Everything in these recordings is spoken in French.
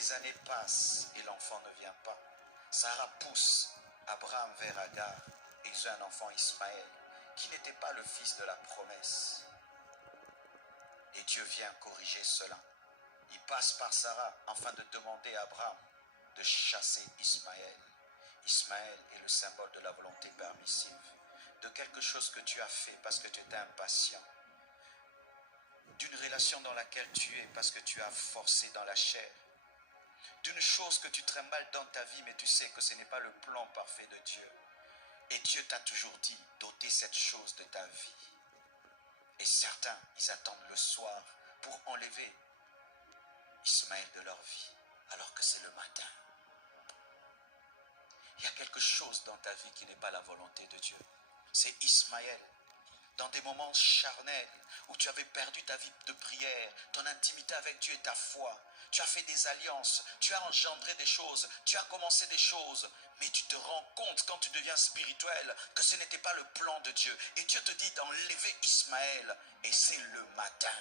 Les années passent et l'enfant ne vient pas. Sarah pousse Abraham vers Agar et ils ont un enfant Ismaël qui n'était pas le fils de la promesse. Et Dieu vient corriger cela. Il passe par Sarah afin de demander à Abraham de chasser Ismaël. Ismaël est le symbole de la volonté permissive, de quelque chose que tu as fait parce que tu étais impatient, d'une relation dans laquelle tu es parce que tu as forcé dans la chair, d'une chose que tu trimballes dans ta vie mais tu sais que ce n'est pas le plan parfait de Dieu. Et Dieu t'a toujours dit d'ôter cette chose de ta vie. Et certains, ils attendent le soir pour enlever Ismaël de leur vie, alors que c'est le matin. Il y a quelque chose dans ta vie qui n'est pas la volonté de Dieu. C'est Ismaël. Dans des moments charnels où tu avais perdu ta vie de prière, ton intimité avec Dieu et ta foi, tu as fait des alliances, tu as engendré des choses, tu as commencé des choses, mais tu te rends compte quand tu deviens spirituel que ce n'était pas le plan de Dieu. Et Dieu te dit d'enlever Ismaël et c'est le matin.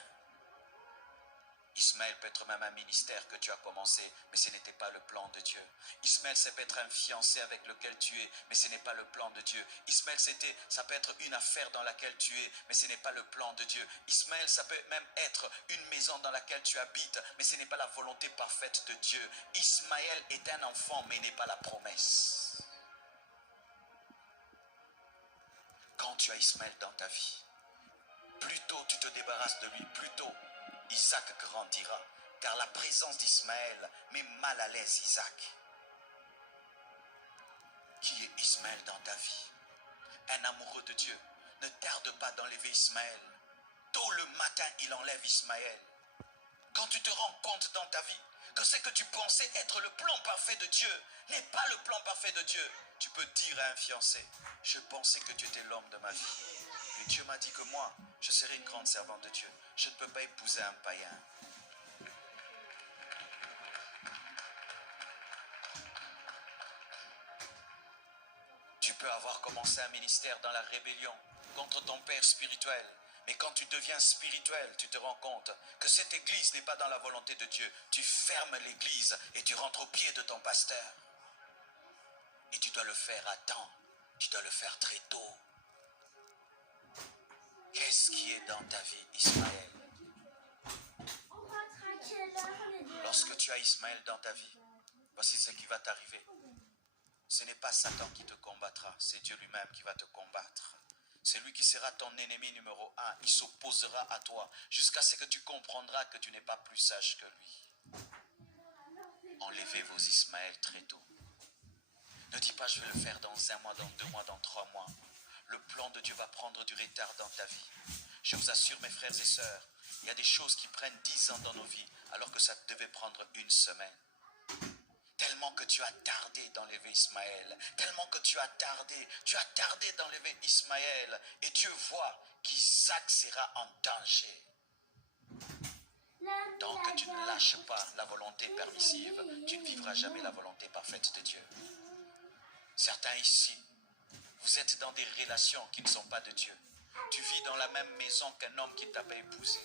Ismaël peut être même un ministère que tu as commencé, mais ce n'était pas le plan de Dieu. Ismaël, ça peut être un fiancé avec lequel tu es, mais ce n'est pas le plan de Dieu. Ismaël, ça peut être une affaire dans laquelle tu es, mais ce n'est pas le plan de Dieu. Ismaël, ça peut même être une maison dans laquelle tu habites, mais ce n'est pas la volonté parfaite de Dieu. Ismaël est un enfant, mais n'est pas la promesse. Quand tu as Ismaël dans ta vie, plus tôt tu te débarrasses de lui, plus tôt Isaac grandira, car la présence d'Ismaël met mal à l'aise Isaac. Qui est Ismaël dans ta vie? Un amoureux de Dieu ne tarde pas d'enlever Ismaël. Tôt le matin, il enlève Ismaël. Quand tu te rends compte dans ta vie que ce que tu pensais être le plan parfait de Dieu n'est pas le plan parfait de Dieu, tu peux dire à un fiancé, je pensais que tu étais l'homme de ma vie. Mais Dieu m'a dit que moi, je serai une grande servante de Dieu. Je ne peux pas épouser un païen. Tu peux avoir commencé un ministère dans la rébellion contre ton père spirituel. Mais quand tu deviens spirituel, tu te rends compte que cette église n'est pas dans la volonté de Dieu. Tu fermes l'église et tu rentres au pied de ton pasteur. Et tu dois le faire à temps. Tu dois le faire très tôt. Qu'est-ce qui est dans ta vie, Ismaël? Lorsque tu as Ismaël dans ta vie, voici ce qui va t'arriver. Ce n'est pas Satan qui te combattra, c'est Dieu lui-même qui va te combattre. C'est lui qui sera ton ennemi numéro 1. Il s'opposera à toi jusqu'à ce que tu comprendras que tu n'es pas plus sage que lui. Enlevez vos Ismaël très tôt. Ne dis pas je vais le faire dans 1 mois, dans 2 mois, dans 3 mois. Le plan de Dieu va prendre du retard dans ta vie. Je vous assure mes frères et sœurs, il y a des choses qui prennent 10 ans dans nos vies alors que ça devait prendre 1 semaine. Tellement que tu as tardé d'enlever Ismaël, tellement que tu as tardé d'enlever Ismaël, et Dieu voit qu'Isaac sera en danger. Tant que tu ne lâches pas la volonté permissive, tu ne vivras jamais la volonté parfaite de Dieu. Certains ici, vous êtes dans des relations qui ne sont pas de Dieu. Tu vis dans la même maison qu'un homme qui ne t'a pas épousé.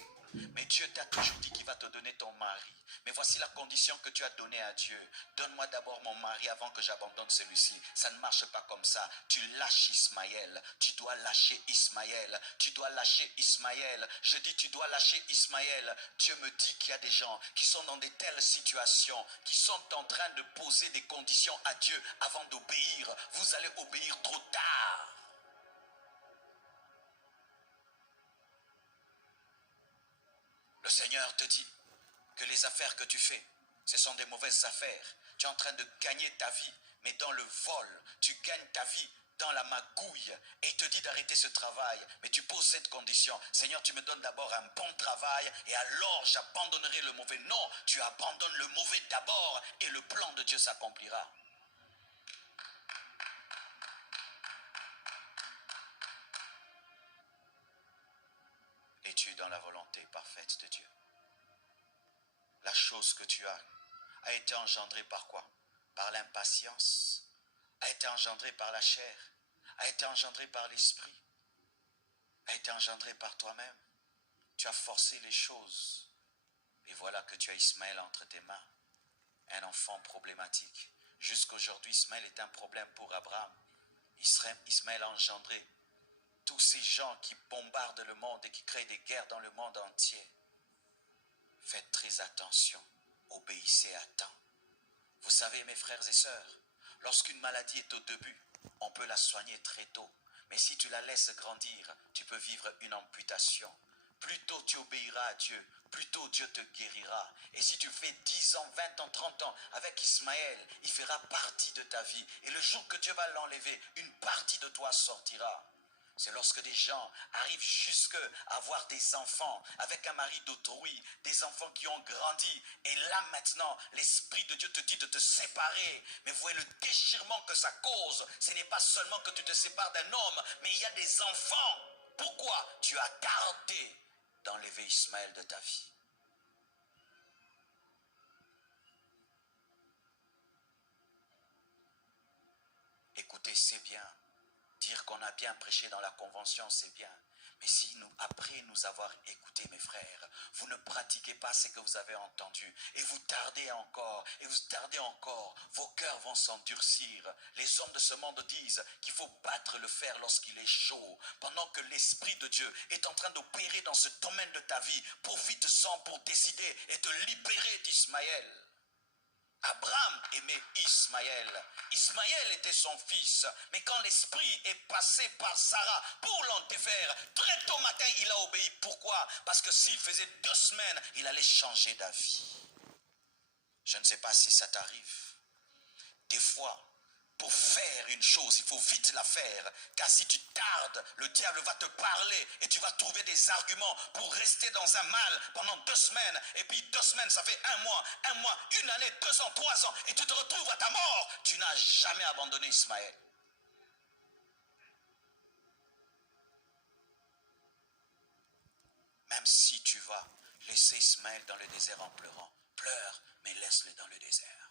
Mais Dieu t'a toujours dit qu'il va te donner ton mari. Mais voici la condition que tu as donnée à Dieu. Donne-moi d'abord mon mari avant que j'abandonne celui-ci. Ça ne marche pas comme ça. Tu lâches Ismaël. Tu dois lâcher Ismaël. Tu dois lâcher Ismaël. Je dis tu dois lâcher Ismaël. Dieu me dit qu'il y a des gens qui sont dans de telles situations, qui sont en train de poser des conditions à Dieu avant d'obéir. Vous allez obéir trop tard. Le Seigneur te dit que les affaires que tu fais, ce sont des mauvaises affaires. Tu es en train de gagner ta vie, mais dans le vol, tu gagnes ta vie dans la magouille. Et il te dit d'arrêter ce travail, mais tu poses cette condition. Seigneur, tu me donnes d'abord un bon travail, et alors j'abandonnerai le mauvais. Non, tu abandonnes le mauvais d'abord, et le plan de Dieu s'accomplira. Es-tu dans la volonté parfaite de Dieu? La chose que tu as a été engendrée par quoi? Par l'impatience, a été engendrée par la chair, a été engendrée par l'esprit, a été engendrée par toi-même. Tu as forcé les choses et voilà que tu as Ismaël entre tes mains. un enfant problématique. Jusqu'aujourd'hui, Ismaël est un problème pour Abraham. Ismaël a engendré tous ces gens qui bombardent le monde et qui créent des guerres dans le monde entier. Faites très attention, obéissez à temps. Vous savez, mes frères et sœurs, lorsqu'une maladie est au début, on peut la soigner très tôt. Mais si tu la laisses grandir, tu peux vivre une amputation. Plus tôt tu obéiras à Dieu, plus tôt Dieu te guérira. Et si tu fais 10 ans, 20 ans, 30 ans avec Ismaël, il fera partie de ta vie. Et le jour que Dieu va l'enlever, une partie de toi sortira. C'est lorsque des gens arrivent jusqu'à avoir des enfants avec un mari d'autrui, des enfants qui ont grandi. Et là maintenant, l'Esprit de Dieu te dit de te séparer. Mais vous voyez le déchirement que ça cause. Ce n'est pas seulement que tu te sépares d'un homme, mais il y a des enfants. Pourquoi? Tu as tardé d'enlever Ismaël de ta vie. Écoutez, c'est bien. Dire qu'on a bien prêché dans la convention, c'est bien. Mais si après nous avoir écouté, mes frères, vous ne pratiquez pas ce que vous avez entendu, et vous tardez encore, et vous tardez encore, vos cœurs vont s'endurcir. Les hommes de ce monde disent qu'il faut battre le fer lorsqu'il est chaud, pendant que l'Esprit de Dieu est en train d'opérer dans ce domaine de ta vie. Profite-en pour décider et te libérer d'Ismaël. Abraham aimait Ismaël. Ismaël était son fils. Mais quand l'esprit est passé par Sarah pour l'enterrer, très tôt matin, il a obéi. Pourquoi? Parce que s'il faisait 2 semaines, il allait changer d'avis. Je ne sais pas si ça t'arrive. Des fois, pour faire une chose, il faut vite la faire. Car si tu tardes, le diable va te parler et tu vas trouver des arguments pour rester dans un mal pendant 2 semaines. Et puis 2 semaines, ça fait 1 mois, 1 année, 2 ans, 3 ans. Et tu te retrouves à ta mort. Tu n'as jamais abandonné Ismaël. Même si tu vas laisser Ismaël dans le désert en pleurant, pleure, mais laisse-le dans le désert.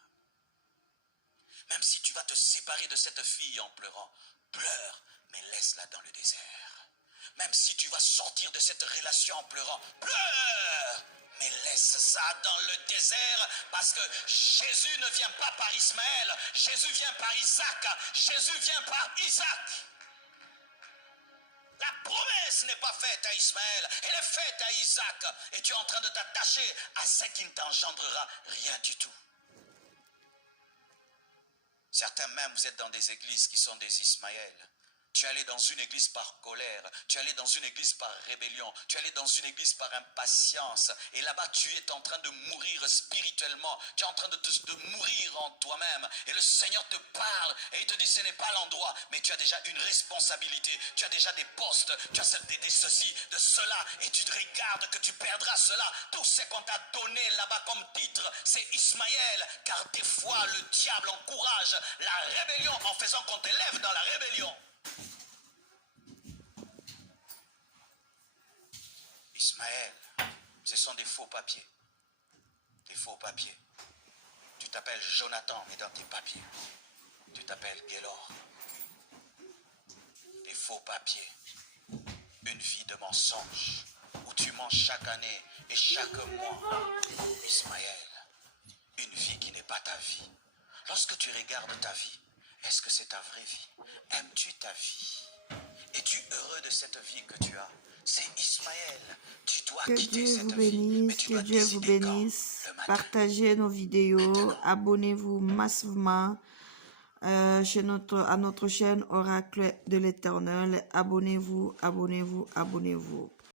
Même si tu vas te séparer de cette fille en pleurant, pleure, mais laisse-la dans le désert. Même si tu vas sortir de cette relation en pleurant, pleure, mais laisse ça dans le désert, parce que Jésus ne vient pas par Ismaël, Jésus vient par Isaac, Jésus vient par Isaac. La promesse n'est pas faite à Ismaël, elle est faite à Isaac, et tu es en train de t'attacher à ce qui ne t'engendrera rien du tout. Certains même, vous êtes dans des églises qui sont des Ismaël. Tu es allé dans une église par colère, tu es allé dans une église par rébellion, tu es allé dans une église par impatience. Et là-bas, tu es en train de mourir spirituellement, tu es en train de mourir en toi-même. Et le Seigneur te parle et il te dit, ce n'est pas l'endroit, mais tu as déjà une responsabilité, tu as déjà des postes, tu as des ceci, de cela, et tu te regardes que tu perdras cela. Tout ce qu'on t'a donné là-bas comme titre, c'est Ismaël, car des fois, le diable encourage la rébellion en faisant qu'on t'élève dans la rébellion. Ismaël, ce sont des faux papiers. Des faux papiers. Tu t'appelles Jonathan, mais dans tes papiers, tu t'appelles Gélor. Des faux papiers. Une vie de mensonge, où tu mens chaque année et chaque mois. Ismaël, une vie qui n'est pas ta vie. Lorsque tu regardes ta vie, est-ce que c'est ta vraie vie? Aimes-tu ta vie? Es-tu heureux de cette vie que tu as? C'est Ismaël. Tu dois quitter cette vie. Mais tu dois décider quand? Partagez nos vidéos. Abonnez-vous massivement à notre chaîne Oracle de l'Éternel. Abonnez-vous, abonnez-vous, abonnez-vous.